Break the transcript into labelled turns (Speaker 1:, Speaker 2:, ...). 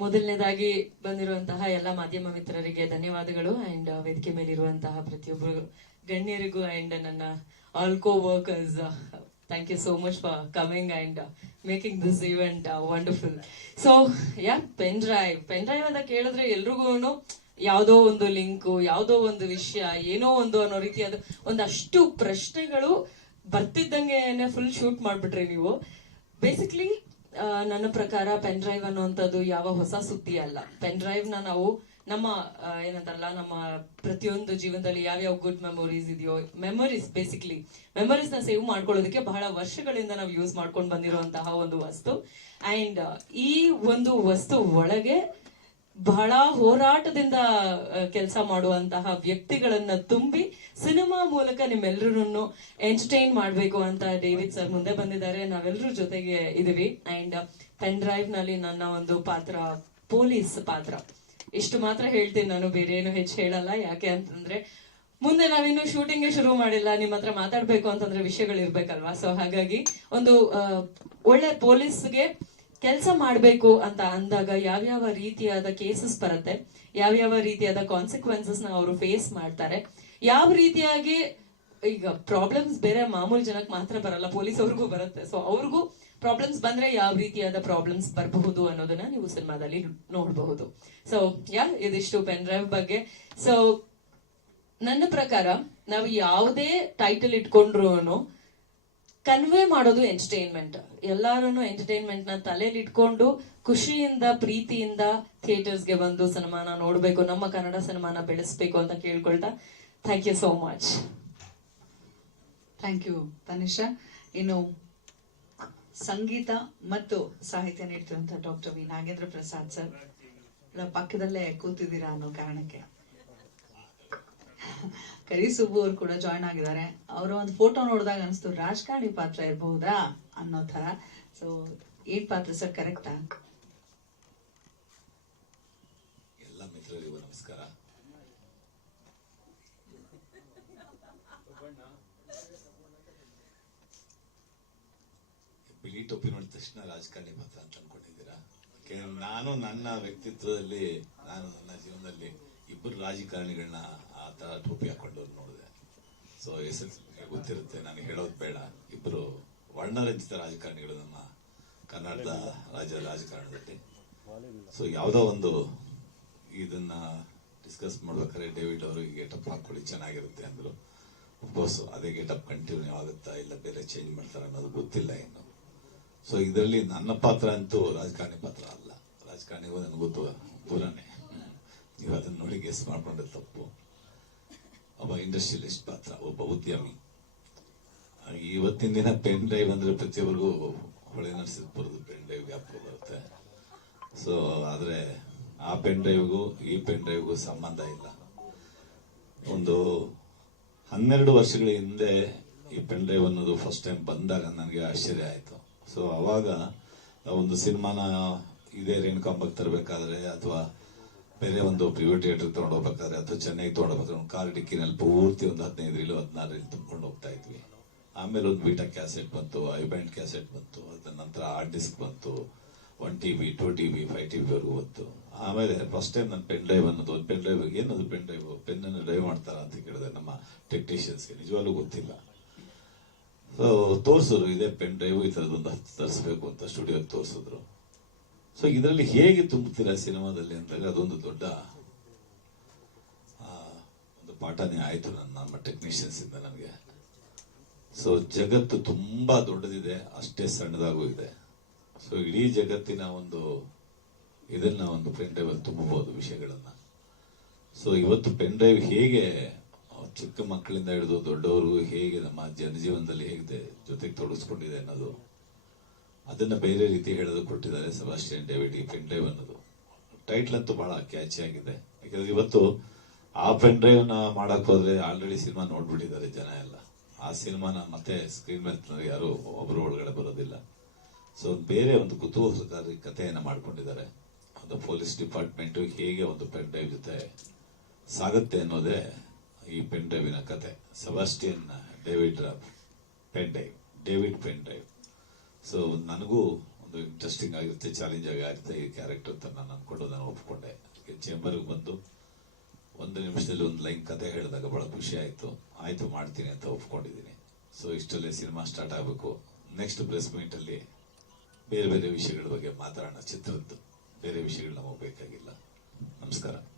Speaker 1: ಮೊದಲನೇದಾಗಿ ಬಂದಿರುವಂತಹ ಎಲ್ಲ ಮಾಧ್ಯಮ ಮಿತ್ರರಿಗೆ ಧನ್ಯವಾದಗಳು ಅಂಡ್ ವೇದಿಕೆ ಮೇಲಿರುವಂತಹ ಪ್ರತಿಯೊಬ್ಬರು ಗಣ್ಯರಿಗೂ ಅಂಡ್ ನನ್ನ ಆಲ್ಕೋ workers thank you so much for coming and making this event wonderful so yeah pen drive pen drive ಅಂತ ಕೇಳಿದ್ರೆ ಎಲ್ರಿಗೂ ಯಾವುದೋ ಒಂದು ಲಿಂಕು ಯಾವುದೋ ಒಂದು ವಿಷಯ, ಏನೋ ಒಂದು ಅನ್ನೋ ರೀತಿಯಾದ ಒಂದಷ್ಟು ಪ್ರಶ್ನೆಗಳು ಬರ್ತಿದ್ದಂಗೆ ಫುಲ್ ಶೂಟ್ ಮಾಡ್ಬಿಟ್ರಿ ನೀವು. ಬೇಸಿಕ್ಲಿ ನನ್ನ ಪ್ರಕಾರ ಪೆನ್ ಡ್ರೈವ್ ಅನ್ನುವಂಥದ್ದು ಯಾವ ಹೊಸ ಸುದ್ದಿ ಅಲ್ಲ. ಪೆನ್ ಡ್ರೈವ್ನ ನಾವು ನಮ್ಮ ಏನಂತಾರಲ್ಲ ನಮ್ಮ ಪ್ರತಿಯೊಂದು ಜೀವನದಲ್ಲಿ ಯಾವ್ಯಾವ ಗುಡ್ ಮೆಮೊರೀಸ್ ಇದೆಯೋ ಮೆಮೊರೀಸ್ ಬೇಸಿಕ್ಲಿ ಮೆಮೊರೀಸ್ನ ಸೇವ್ ಮಾಡ್ಕೊಳ್ಳೋದಕ್ಕೆ ಬಹಳ ವರ್ಷಗಳಿಂದ ನಾವು ಯೂಸ್ ಮಾಡ್ಕೊಂಡು ಬಂದಿರುವಂತಹ ಒಂದು ವಸ್ತು. ಅಂಡ್ ಈ ಒಂದು ವಸ್ತು ಒಳಗೆ ಬಹಳ ಹೋರಾಟದಿಂದ ಕೆಲಸ ಮಾಡುವಂತಹ ವ್ಯಕ್ತಿಗಳನ್ನ ತುಂಬಿ ಸಿನಿಮಾ ಮೂಲಕ ನಿಮ್ಮೆಲ್ಲರನ್ನು ಎಂಟರ್ಟೈನ್ ಮಾಡಬೇಕು ಅಂತ ಡೇವಿಡ್ ಸರ್ ಮುಂದೆ ಬಂದಿದ್ದಾರೆ. ನಾವೆಲ್ಲರೂ ಜೊತೆಗೆ ಇದೀವಿ. ಅಂಡ್ ಪೆನ್ ಡ್ರೈವ್ನಲ್ಲಿ ನನ್ನ ಒಂದು ಪಾತ್ರ, ಪೊಲೀಸ್ ಪಾತ್ರ. ಇಷ್ಟು ಮಾತ್ರ ಹೇಳ್ತೀನಿ. ನಾನು ಬೇರೆ ಏನು ಹೆಚ್ಚು ಹೇಳಲ್ಲ. ಯಾಕೆ ಅಂತಂದ್ರೆ, ಮುಂದೆ ನಾವಿನ್ನು ಶೂಟಿಂಗ್ ಶುರು ಮಾಡಿಲ್ಲ. ನಿಮ್ಮ ಹತ್ರ ಮಾತಾಡ್ಬೇಕು ಅಂತಂದ್ರೆ ವಿಷಯಗಳು ಇರ್ಬೇಕಲ್ವಾ ಸೊ ಹಾಗಾಗಿ ಒಂದು ಒಳ್ಳೆ ಪೊಲೀಸ್ಗೆ ಕೆಲಸ ಮಾಡಬೇಕು ಅಂತ ಅಂದಾಗ ಯಾವ್ಯಾವ ರೀತಿಯಾದ ಕೇಸಸ್ ಬರುತ್ತೆ, ಯಾವ್ಯಾವ ರೀತಿಯಾದ ಕಾನ್ಸಿಕ್ವೆನ್ಸಸ್ನ ಅವರು ಫೇಸ್ ಮಾಡ್ತಾರೆ, ಯಾವ ರೀತಿಯಾಗಿ ಈಗ ಪ್ರಾಬ್ಲಮ್ಸ್ ಬೇರೆ ಮಾಮೂಲಿ ಜನಕ್ಕೆ ಮಾತ್ರ ಬರಲ್ಲ ಪೊಲೀಸ್ ಅವ್ರಿಗೂ ಬರುತ್ತೆ. ಸೊ ಅವ್ರಿಗೂ ಪ್ರಾಬ್ಲಮ್ಸ್ ಬಂದ್ರೆ ಯಾವ ರೀತಿಯಾದ ಪ್ರಾಬ್ಲಮ್ಸ್ ಬರಬಹುದು ಅನ್ನೋದನ್ನ ನೀವು ಸಿನಿಮಾದಲ್ಲಿ ನೋಡಬಹುದು. ಸೊ ಯಾ, ಇದಿಷ್ಟು ಪೆನ್ ಡ್ರೈವ್ ಬಗ್ಗೆ. ಸೊ ನನ್ನ ಪ್ರಕಾರ ನಾವು ಯಾವುದೇ ಟೈಟಲ್ ಇಟ್ಕೊಂಡ್ರು ಕನ್ವೆ ಮಾಡೋದು ಎಂಟರ್ಟೈನ್ಮೆಂಟ್ ಎಲ್ಲಾರು ಎಂಟರ್ಟೈನ್ಮೆಂಟ್ನ ತಲೆಯಲ್ಲಿ ಇಟ್ಕೊಂಡು ಖುಷಿಯಿಂದ, ಪ್ರೀತಿಯಿಂದ ಥಿಯೇಟರ್ಸ್ಗೆ ಬಂದು ಸಿನಿಮಾನ ನೋಡಬೇಕು, ನಮ್ಮ ಕನ್ನಡ ಸಿನಿಮಾನ ಬೆಳೆಸಬೇಕು ಅಂತ ಕೇಳ್ಕೊಳ್ತಾ thank you so much
Speaker 2: thank you Tanisha ಇನ್ನು ಸಂಗೀತ ಮತ್ತು ಸಾಹಿತ್ಯ ನೀಡ್ತಿರುವಂತಹ doctor V Nagendra Prasad sir ಪಕ್ಕದಲ್ಲೇ ಕೂತಿದ್ದೀರಾ ಅನ್ನೋ ಕಾರಣಕ್ಕೆ? ಕರಿ ಸುಬ್ಬು ಅವ್ರು ಕೂಡ ಜಾಯ್ನ್ ಆಗಿದ್ದಾರೆ. ಅವರ ಒಂದು ಫೋಟೋ ನೋಡಿದಾಗ ಅನಿಸ್ತು, ರಾಜಕಾರಣಿ ಪಾತ್ರ ಇರಬಹುದಾ ಅನ್ನೋ ತರ ಸೊ ಏನ್ ಪಾತ್ರ ಸರ್ ಕರೆಕ್ಟಾ
Speaker 3: ಎಲ್ಲ ಮಿತ್ರರಿಗೂ ನಮಸ್ಕಾರ. ಬಿಳಿ ಟೊಪ್ಪಿ ನೋಡಿದ ತಕ್ಷಣ ರಾಜಕಾರಣಿ ಪಾತ್ರ ಅಂತ ಅನ್ಕೊಂಡಿದ್ದೀರಾ? ನಾನು ನನ್ನ ವ್ಯಕ್ತಿತ್ವದಲ್ಲಿ, ನಾನು ನನ್ನ ಜೀವನದಲ್ಲಿ ಇಬ್ಬರು ರಾಜಕಾರಣಿಗಳನ್ನ ಆ ತರ ಟೋಪಿ ಹಾಕೊಂಡವ್ರು ನೋಡಿದೆ. ಸೊ ಎಸ್ ಗೊತ್ತಿರುತ್ತೆ ನಾನು ಹೇಳೋದು ಬೇಡ. ಇಬ್ಬರು ವರ್ಣರಂಜಿತ ರಾಜಕಾರಣಿಗಳು ನಮ್ಮ ಕರ್ನಾಟಕ ರಾಜ್ಯ ರಾಜಕಾರಣದಲ್ಲಿ. ಸೊ ಯಾವುದೋ ಒಂದು ಇದನ್ನ ಡಿಸ್ಕಸ್ ಮಾಡ್ಬೇಕಾದ್ರೆ ಡೇವಿಡ್ ಅವರು ಈ ಗೆಟಪ್ ಹಾಕೊಳ್ಳಿ, ಚೆನ್ನಾಗಿರುತ್ತೆ ಅಂದರು. ಅಫ್ಕೋರ್ಸ್ ಅದೇ ಗೆಟಪ್ ಕಂಟಿನ್ಯೂ ಆಗುತ್ತಾ ಇಲ್ಲ, ಬೇರೆ ಚೇಂಜ್ ಮಾಡ್ತಾರೆ ಅನ್ನೋದು ಗೊತ್ತಿಲ್ಲ ಇನ್ನು. ಸೊ ಇದರಲ್ಲಿ ನನ್ನ ಪಾತ್ರ ಅಂತೂ ರಾಜಕಾರಣಿ ಪಾತ್ರ ಅಲ್ಲ. ರಾಜಕಾರಣಿಗೂ ನನಗೆ ಗೊತ್ತು ಪೂರಾನೇ ನೀವು ಅದನ್ನ ನೋಡಿ ಗೆಸ್ ಮಾಡ್ಕೊಂಡ್ರೆ ತಪ್ಪು. ಒಬ್ಬ ಇಂಡಸ್ಟ್ರಿಯಲಿಸ್ಟ್ ಪಾತ್ರ, ಒಬ್ಬ ಉದ್ಯಮಿ. ಇವತ್ತಿನ ದಿನ ಪೆನ್ ಡ್ರೈವ್ ಅಂದ್ರೆ ಪ್ರತಿಯೊಬ್ಬರಿಗೂ ಹೊಳೆ ಬರೋದು ಪೆನ್ ಡ್ರೈವ್ ವ್ಯಾಪಾರ ಬರುತ್ತೆ. ಸೊ ಆದ್ರೆ ಆ ಪೆನ್ ಡ್ರೈವ್ಗೂ ಈ ಪೆನ್ ಡ್ರೈವ್ಗೂ ಸಂಬಂಧ ಇಲ್ಲ. ಒಂದು ಹನ್ನೆರಡು ವರ್ಷಗಳ ಹಿಂದೆ ಈ ಪೆನ್ ಡ್ರೈವ್ ಅನ್ನೋದು ಫಸ್ಟ್ ಟೈಮ್ ಬಂದಾಗ ನನಗೆ ಆಶ್ಚರ್ಯ ಆಯಿತು. ಸೊ ಅವಾಗ ಒಂದು ಸಿನಿಮಾನ ಇದೇ ರೇಣುಕಾಂಬಕ್ಕೆ ತರಬೇಕಾದ್ರೆ ಅಥವಾ ಬೇರೆ ಒಂದು ಪ್ರಿವೇಟ್ ಥಿಯೇಟರ್ ತಗೊಂಡು ಹೋಗ್ಬೇಕಾದ್ರೆ ಅಥವಾ ಚೆನ್ನೈಗೆ ತೊಗೊಂಡು ಹೋಗ್ಬೇಕಾದ್ರೆ ಒಂದು ಕಾರ್ ಡಿಕ್ಕಿನಲ್ಲಿ ಪೂರ್ತಿ ಒಂದು ಹದಿನೈದು ರೀಲು ಹದಿನಾರು ರೀಲ್ ತುಂಬ್ಕೊಂಡು ಹೋಗ್ತಾ ಇದ್ವಿ. ಆಮೇಲೆ ಒಂದು ಬೀಟಾ ಕ್ಯಾಸೆಟ್ ಬಂತು ಐಬ್ಯಾಂಡ್ ಕ್ಯಾಸೆಟ್ ಬಂತು, ಅದರ ನಂತರ ಹಾರ್ಡ್ ಡಿಸ್ಕ್ ಬಂತು one T V two T V five T ಬಿವರೆಗೂ ಬಂತು. ಆಮೇಲೆ ಫಸ್ಟ್ ಟೈಮ್ ನನ್ನ ಪೆನ್ ಡ್ರೈವ್ ಅನ್ನೋದು, ಒಂದು ಪೆನ್ ಡ್ರೈವ್ ಏನದು ಪೆನ್ ಡ್ರೈವ್ ಪೆನ್ನನ್ನು ಡ್ರೈವ್ ಮಾಡ್ತಾರ ಅಂತ ಕೇಳಿದೆ ನಮ್ಮ ಟೆಕ್ನಿಷಿಯನ್ಸ್ಗೆ ನಿಜವಾಗ್ಲೂ ಗೊತ್ತಿಲ್ಲ. ಸೊ ತೋರಿಸಿದ್ರು, ಇದೇ ಪೆನ್ ಡ್ರೈವ್ ಈ ಥರದೊಂದು ಹತ್ತು ತರಿಸ್ಬೇಕು ಅಂತ ಸ್ಟುಡಿಯೋಗೆ ತೋರಿಸಿದ್ರು. ಸೊ ಇದರಲ್ಲಿ ಹೇಗೆ ತುಂಬುತ್ತೀರಾ ಸಿನಿಮಾದಲ್ಲಿ ಅಂದಾಗ ಅದೊಂದು ದೊಡ್ಡ ಒಂದು ಪಾಠನೇ ಆಯಿತು ನನ್ನ ನಮ್ಮ ಟೆಕ್ನಿಷಿಯನ್ಸ್ ಇಂದ ನನಗೆ. ಸೊ ಜಗತ್ತು ತುಂಬಾ ದೊಡ್ಡದಿದೆ, ಅಷ್ಟೇ ಸಣ್ಣದಾಗೂ ಇದೆ. ಸೊ ಇಡೀ ಜಗತ್ತಿನ ಒಂದು ಇದನ್ನ ಒಂದು ಪೆನ್ ಡ್ರೈವ್ ಅಲ್ಲಿ ತುಂಬಬಹುದು ವಿಷಯಗಳನ್ನ. ಸೊ ಇವತ್ತು ಪೆನ್ ಡ್ರೈವ್ ಹೇಗೆ ಚಿಕ್ಕ ಮಕ್ಕಳಿಂದ ಹಿಡಿದು ದೊಡ್ಡವರು ಹೇಗೆ ನಮ್ಮ ಜನಜೀವನದಲ್ಲಿ ಹೇಗಿದೆ ಜೊತೆಗೆ ತೊಡಗಿಸ್ಕೊಂಡಿದೆ ಅನ್ನೋದು ಅದನ್ನ ಬೇರೆ ರೀತಿ ಹೇಳಲು ಕೊಟ್ಟಿದ್ದಾರೆ ಸಬಾಸ್ಟಿಯನ್ ಡೇವಿಡ್ ಈ ಪೆನ್ ಡ್ರೈವ್ ಅನ್ನೋದು. ಟೈಟ್ಲ್ ಅಂತೂ ಬಹಳ ಕ್ಯಾಚಿ ಆಗಿದೆ. ಯಾಕಂದ್ರೆ ಇವತ್ತು ಆ ಪೆನ್ ಡ್ರೈವ್ನ ಮಾಡಕ್ ಹೋದ್ರೆ ಆಲ್ರೆಡಿ ಸಿನಿಮಾ ನೋಡ್ಬಿಟ್ಟಿದ್ದಾರೆ ಜನ ಎಲ್ಲ. ಆ ಸಿನಿಮಾನ ಮತ್ತೆ ಸ್ಕ್ರೀನ್ ಮೇಲೆ ಯಾರು ಒಬ್ರು ಒಳಗಡೆ ಬರೋದಿಲ್ಲ. ಸೊ ಬೇರೆ ಒಂದು ಕುತೂಹಲಕಾರಿ ಕಥೆಯನ್ನ ಮಾಡ್ಕೊಂಡಿದ್ದಾರೆ. ಒಂದು ಪೊಲೀಸ್ ಡಿಪಾರ್ಟ್ಮೆಂಟ್ ಹೇಗೆ ಒಂದು ಪೆನ್ ಡ್ರೈವ್ ಜೊತೆ ಸಾಗುತ್ತೆ ಅನ್ನೋದೇ ಈ ಪೆನ್ ಡ್ರೈವಿನ ಕತೆ Sebastian David pen drive, David pen drive. So ನನಗೂ ಒಂದು ಇಂಟ್ರೆಸ್ಟಿಂಗ್ ಆಗಿರುತ್ತೆ ಚಾಲೆಂಜ್ ಆಗಿರುತ್ತೆ ಈ ಕ್ಯಾರೆಕ್ಟರ್ ಅಂತ ನಾನು ಅನ್ಕೊಂಡು ನಾನು ಒಪ್ಕೊಂಡೆ. ಚೇಂಬರ್ಗೆ ಬಂದು ಒಂದು ನಿಮಿಷದಲ್ಲಿ ಒಂದು ಲೈನ್ ಕತೆ ಹೇಳಿದಾಗ ಭಾಳ ಖುಷಿ ಆಯಿತು. ಆಯಿತು ಮಾಡ್ತೀನಿ ಅಂತ ಒಪ್ಕೊಂಡಿದ್ದೀನಿ. ಸೊ ಇಷ್ಟಲ್ಲೇ ಸಿನಿಮಾ ಸ್ಟಾರ್ಟ್ ಆಗಬೇಕು. ನೆಕ್ಸ್ಟ್ ಪ್ರೆಸ್ ಮೀಟಲ್ಲಿ ಬೇರೆ ಬೇರೆ ವಿಷಯಗಳ ಬಗ್ಗೆ ಮಾತಾಡೋಣ. ಚಿತ್ರದ್ದು ಬೇರೆ ವಿಷಯಗಳು ನಮಗೆ ಬೇಕಾಗಿಲ್ಲ. ನಮಸ್ಕಾರ.